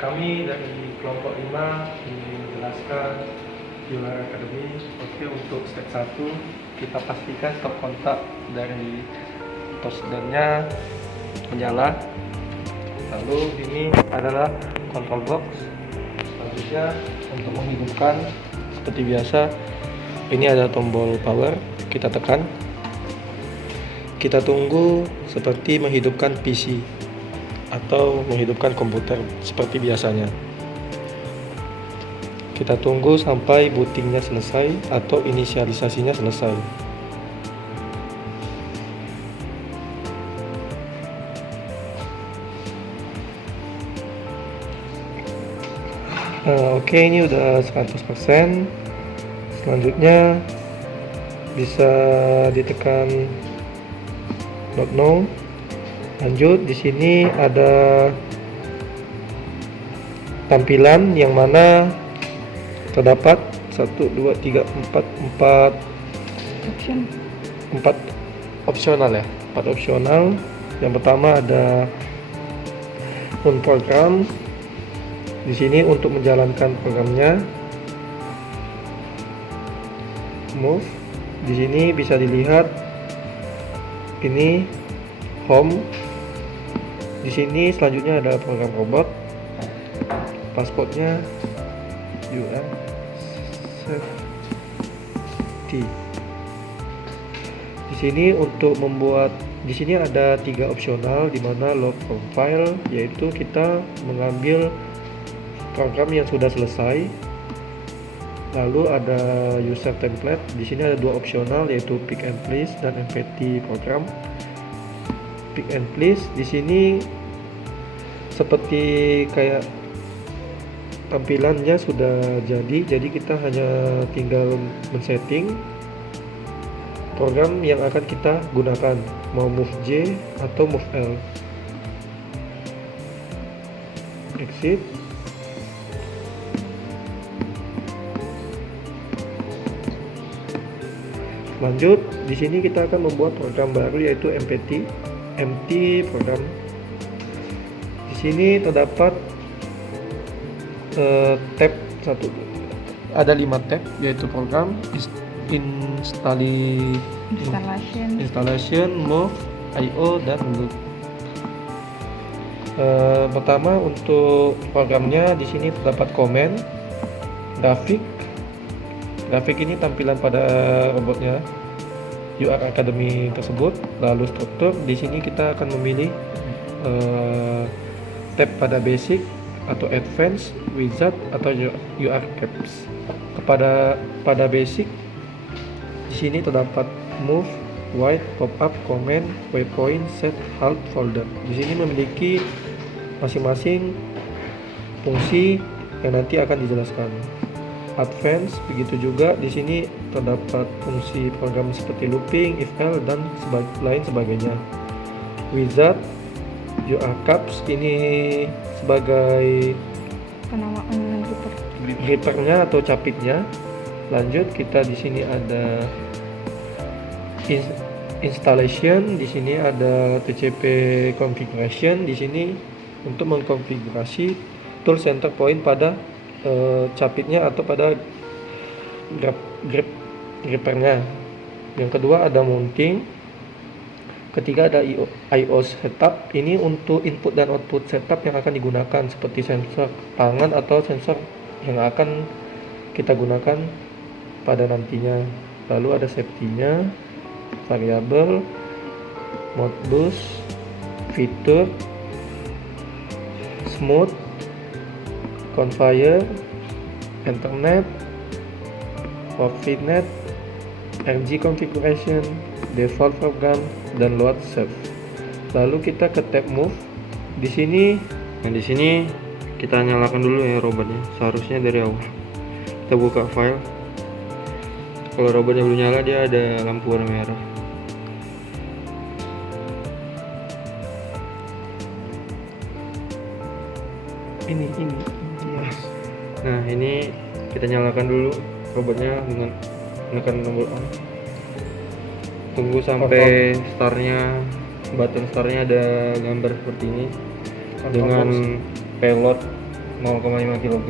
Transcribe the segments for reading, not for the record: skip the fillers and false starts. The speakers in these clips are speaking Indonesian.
Kami dari kelompok 5 menjelaskan UR Academy. Oke, untuk step 1 kita pastikan stop kontak dari touchdown-nya menyala. Lalu ini adalah control box. Selanjutnya untuk menghidupkan seperti biasa, ini ada tombol power, kita tekan. Kita tunggu seperti menghidupkan PC atau menghidupkan komputer seperti biasanya. Kita tunggu sampai bootingnya selesai atau inisialisasinya selesai. Oke, ini udah 100%. Selanjutnya bisa ditekan not now. Lanjut, di sini ada tampilan yang mana terdapat 1, 2, 3, 4 opsional ya. 4 opsional. Yang pertama ada run program. Di sini untuk menjalankan programnya. Move. Di sini bisa dilihat ini home. Di sini selanjutnya ada program robot. Passwordnya UR safety. Di sini untuk membuat, di sini ada 3 opsional, di mana log profile, yaitu kita mengambil program yang sudah selesai. Lalu ada user template. Di sini ada 2 opsional, yaitu pick and place dan empty program. Pick and place di sini seperti kayak tampilannya sudah jadi kita hanya tinggal men-setting program yang akan kita gunakan, mau move J atau move L. Exit. Lanjut, di sini kita akan membuat program baru, yaitu empty program. Di sini terdapat tab 1, ada 5 tab, yaitu program, installation, move, IO, dan loop. Pertama untuk programnya, di sini terdapat komen, grafik. Grafik ini tampilan pada robotnya UR Academy tersebut. Lalu struktur, di sini kita akan memilih tab pada basic atau advance, wizard atau UR caps. Pada basic, di sini terdapat move, wide, pop up, comment, waypoint, set, halt, folder. Di sini memiliki masing-masing fungsi yang nanti akan dijelaskan. Advance, begitu juga di sini terdapat fungsi program seperti looping, if else, dan lain sebagainya. Wizard, UR caps ini sebagai penamaan grippernya atau capitnya. Lanjut, kita di sini ada installation, di sini ada TCP configuration. Di sini untuk mengkonfigurasi tool center point pada capitnya atau pada grippernya. Yang kedua ada mounting. Ketiga ada IO setup. Ini untuk input dan output setup yang akan digunakan, seperti sensor tangan atau sensor yang akan kita gunakan pada nantinya. Lalu ada safety-nya, variable, modbus, fitur, smooth, conveyor, internet, profinet, RG configuration, default program, dan load save. Lalu kita ke tab move. Di sini kita nyalakan dulu ya robotnya. Seharusnya dari awal. Kita buka file. Kalau robotnya belum nyala, dia ada lampu warna merah. Ini. Yes. Nah, ini kita nyalakan dulu robotnya dengan menekan tombol on. Tunggu sampai button startnya ada gambar seperti ini dengan payload 0,5 kg.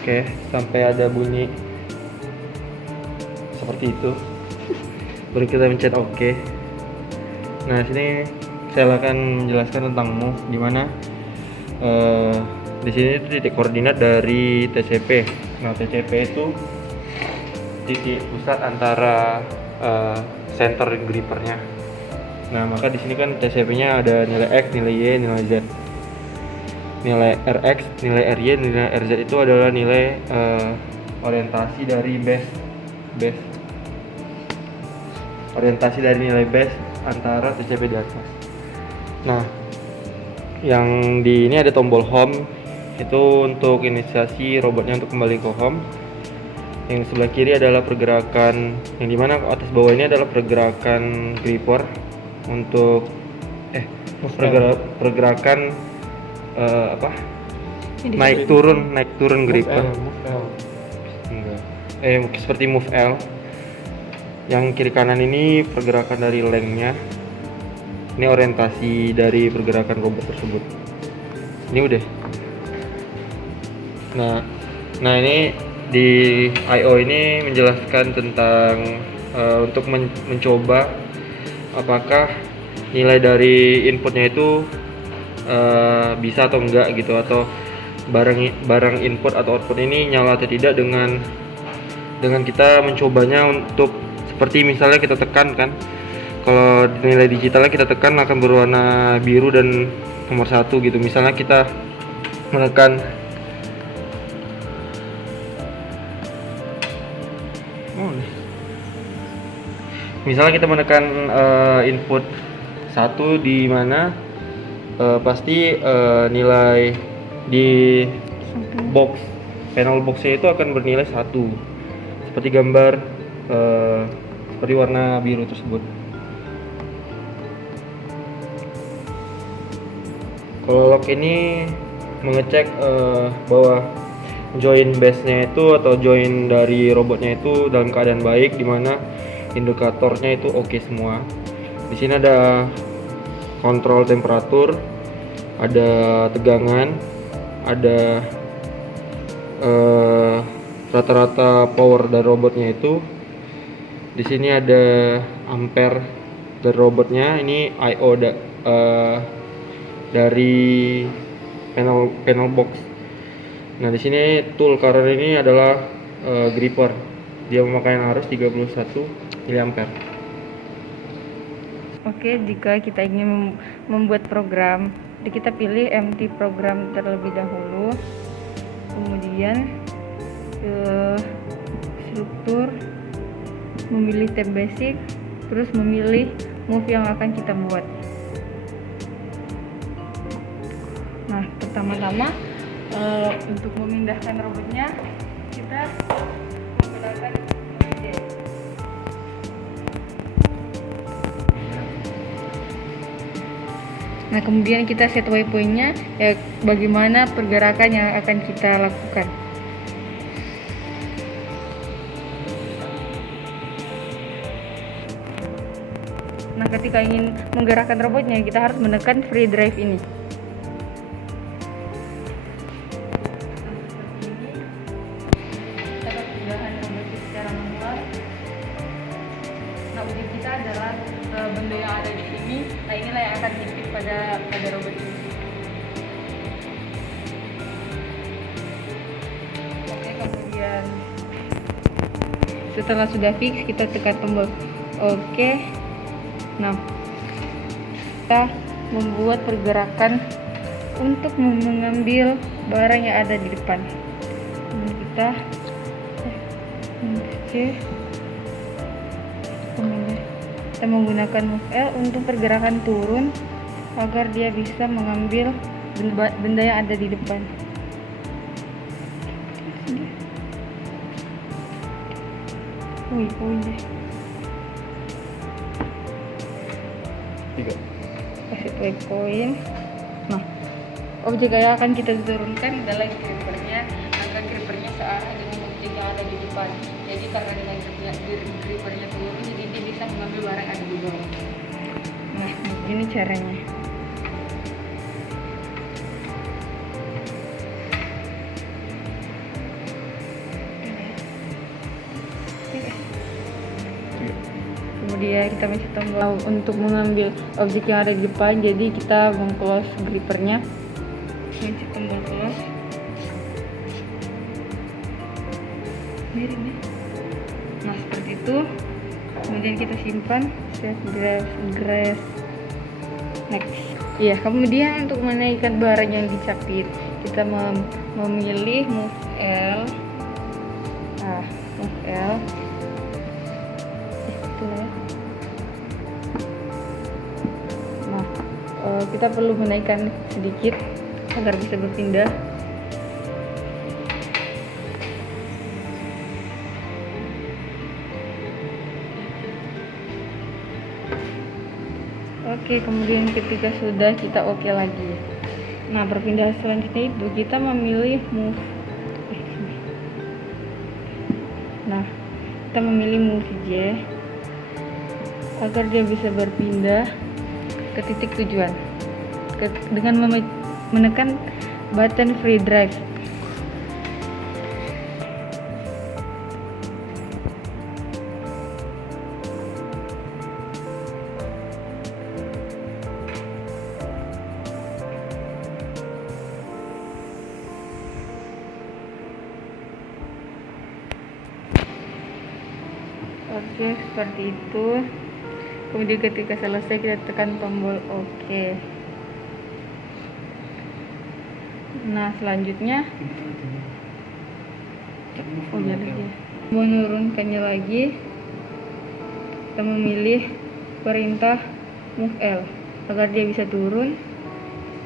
Oke, sampai ada bunyi seperti itu baru kita mencet oke. Nah, sini saya akan menjelaskan tentang move, dimana di sini itu titik koordinat dari TCP. Nah, TCP itu titik pusat antara center grippernya. Nah, maka di sini kan TCP-nya ada nilai X, nilai Y, nilai Z. Nilai Rx, nilai Ry, nilai Rz itu adalah nilai orientasi dari base orientasi dari nilai base antara TCP di atas. Nah, yang di ini ada tombol home, itu untuk inisiasi robotnya untuk kembali ke home. Yang sebelah kiri adalah pergerakan, yang dimana atas bawah ini adalah pergerakan gripper untuk pergerakan naik turun gripper. Enggak. Seperti move L. Yang kiri kanan ini pergerakan dari lengthnya. Ini orientasi dari pergerakan robot tersebut. Ini udah. Nah ini di I/O ini menjelaskan tentang untuk mencoba apakah nilai dari inputnya itu bisa atau enggak gitu, atau barang input atau output ini nyala atau tidak dengan kita mencobanya. Untuk seperti misalnya kita tekan kan, kalau nilai digitalnya kita tekan akan berwarna biru dan nomor 1 gitu. Misalnya kita menekan input 1, di mana pasti nilai di panel boxnya itu akan bernilai 1 seperti gambar seperti warna biru tersebut. Kalau lock ini mengecek bahwa join base-nya itu atau join dari robotnya itu dalam keadaan baik, dimana indikatornya itu oke semua. Di sini ada kontrol temperatur, ada tegangan, ada rata-rata power dari robotnya itu. Di sini ada ampere dari robotnya. Ini I/O dari panel box. Nah, di sini tool carrier ini adalah gripper. Dia memakai arus 31 mA. Oke, jika kita ingin membuat program, jadi kita pilih empty program terlebih dahulu, kemudian ke struktur, memilih tab basic, terus memilih move yang akan kita buat. Nah, pertama-tama untuk memindahkan robotnya kita menggunakan D. Nah, kemudian kita set waypointnya, ya bagaimana pergerakan yang akan kita lakukan. Nah, ketika ingin menggerakkan robotnya, kita harus menekan free drive ini. Kita perpindahan robot secara manual. Nah, objek kita adalah benda yang ada di sini. Nah, inilah yang akan dipik pada robot ini. Oke, kemudian setelah sudah fix, kita tekan tombol oke. Nah, kita membuat pergerakan untuk mengambil barang yang ada di depan. Ini kita menggunakan move L untuk pergerakan turun agar dia bisa mengambil benda yang ada di depan. Kasih waypoint. Nah, objek yang akan kita turunkan adalah grippernya, agar grippernya searah dengan objek yang ada di depan. Jadi karena dengan grippernya turun, jadi dia bisa mengambil barang yang ada di bawah. Ini caranya. Kemudian kita pencet tombol untuk mengambil objek yang ada di depan, jadi kita meng-close grippernya, pencet tombol close. Nah, seperti itu. Kemudian kita simpan, set grass next. Ya, kemudian untuk menaikkan barang yang dicapit, kita memilih move L. Move L. Nah, kita perlu menaikkan sedikit agar bisa berpindah. Oke, kemudian ketika sudah kita oke lagi. Nah, perpindahan selanjutnya itu kita memilih move. Nah, kita memilih move J agar dia bisa berpindah ke titik tujuan dengan menekan button free drive. Oke, seperti itu. Kemudian ketika selesai kita tekan tombol OK. Nah, selanjutnya menurunkannya lagi, kita memilih perintah move L agar dia bisa turun,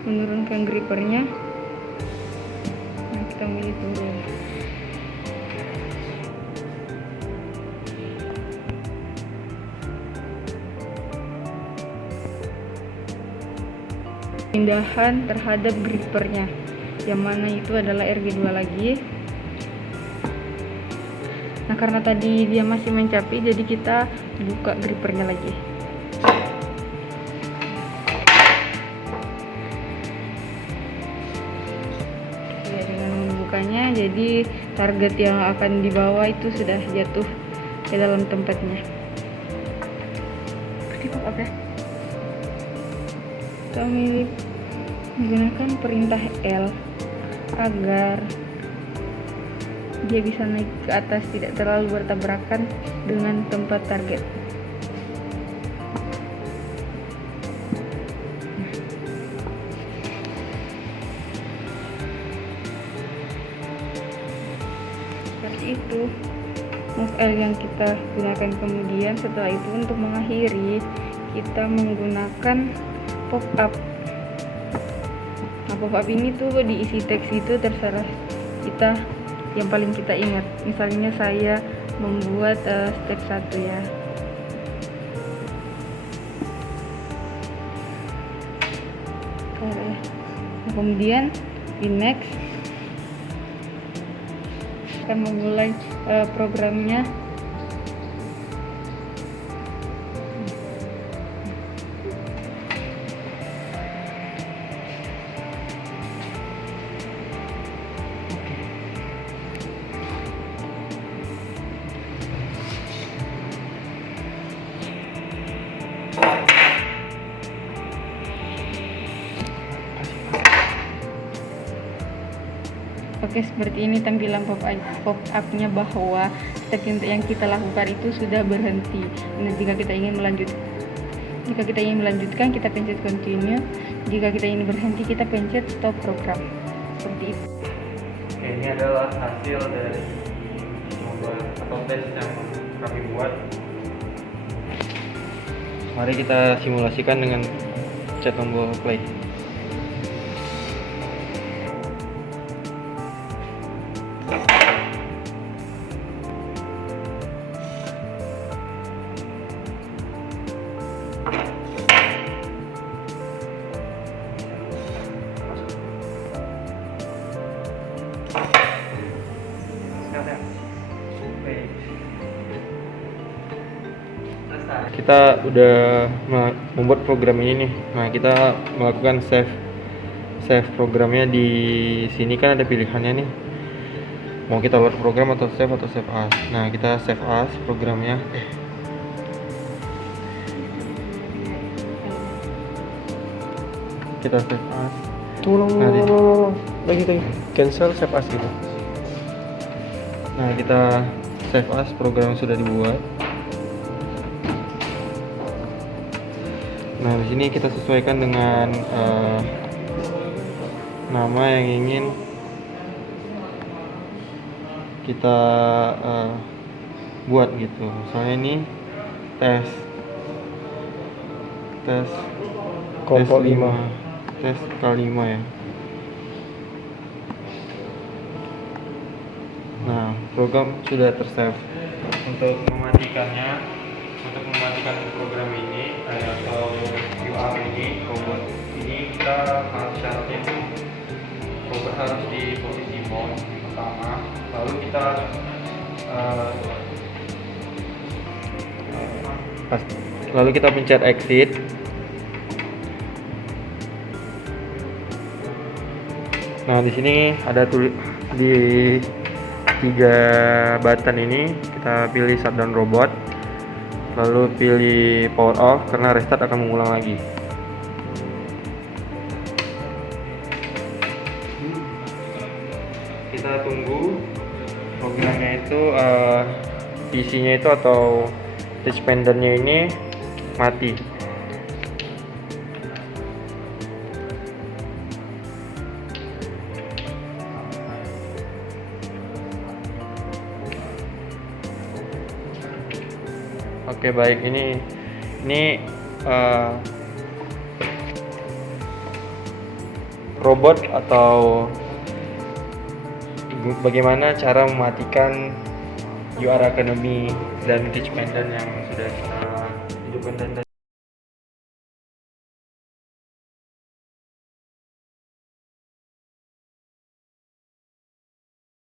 menurunkan grippernya. Nah, kita memilih turun. Pindahan terhadap grippernya, yang mana itu adalah RG2 lagi. Nah, karena tadi dia masih mencapi, jadi kita buka grippernya lagi. Ya, dengan membukanya, jadi target yang akan dibawa itu sudah jatuh ke dalam tempatnya. Seperti apa ya? Kami menggunakan perintah L agar dia bisa naik ke atas, tidak terlalu bertabrakan dengan tempat target. Seperti itu move L yang kita gunakan. Kemudian setelah itu untuk mengakhiri, kita menggunakan pop up. Nah, pop up ini tuh diisi teks itu terserah kita yang paling kita ingat. Misalnya saya membuat step 1 ya. Nah, kemudian di next akan memulai programnya. Oke, seperti ini tampilan pop up-nya bahwa step yang kita lakukan itu sudah berhenti. Nah, jika kita ingin melanjutkan, kita pencet continue. Jika kita ingin berhenti, kita pencet stop program. Seperti itu. Oke, ini adalah hasil dari coba atau tes yang kami buat. Mari kita simulasikan dengan pencet tombol play. kita udah membuat program ini nih. Nah, kita melakukan save programnya. Di sini kan ada pilihannya nih, mau kita load program atau save as. Nah, kita save as programnya. Kita save as. Lagi cancel save as gitu. Nah, kita save as program yang sudah dibuat. Nah, di sini kita sesuaikan dengan nama yang ingin kita buat gitu. Misalnya ini tes kelompok 5, tes kali 5 ya. Nah, program sudah tersave. Untuk mematikan program ini atau UR ini, robot ini, kita syaratnya itu robot harus di posisi mode pertama, lalu kita pencet exit. Nah, di sini ada di 3 button ini, kita pilih shutdown robot, lalu pilih power off karena restart akan mengulang lagi. Kita tunggu programnya itu PC-nya itu atau touch panel-nya ini mati. Oke, baik, ini robot atau bagaimana cara mematikan UR Academy dan Teach Pendant yang sudah kita hidupkan tadi.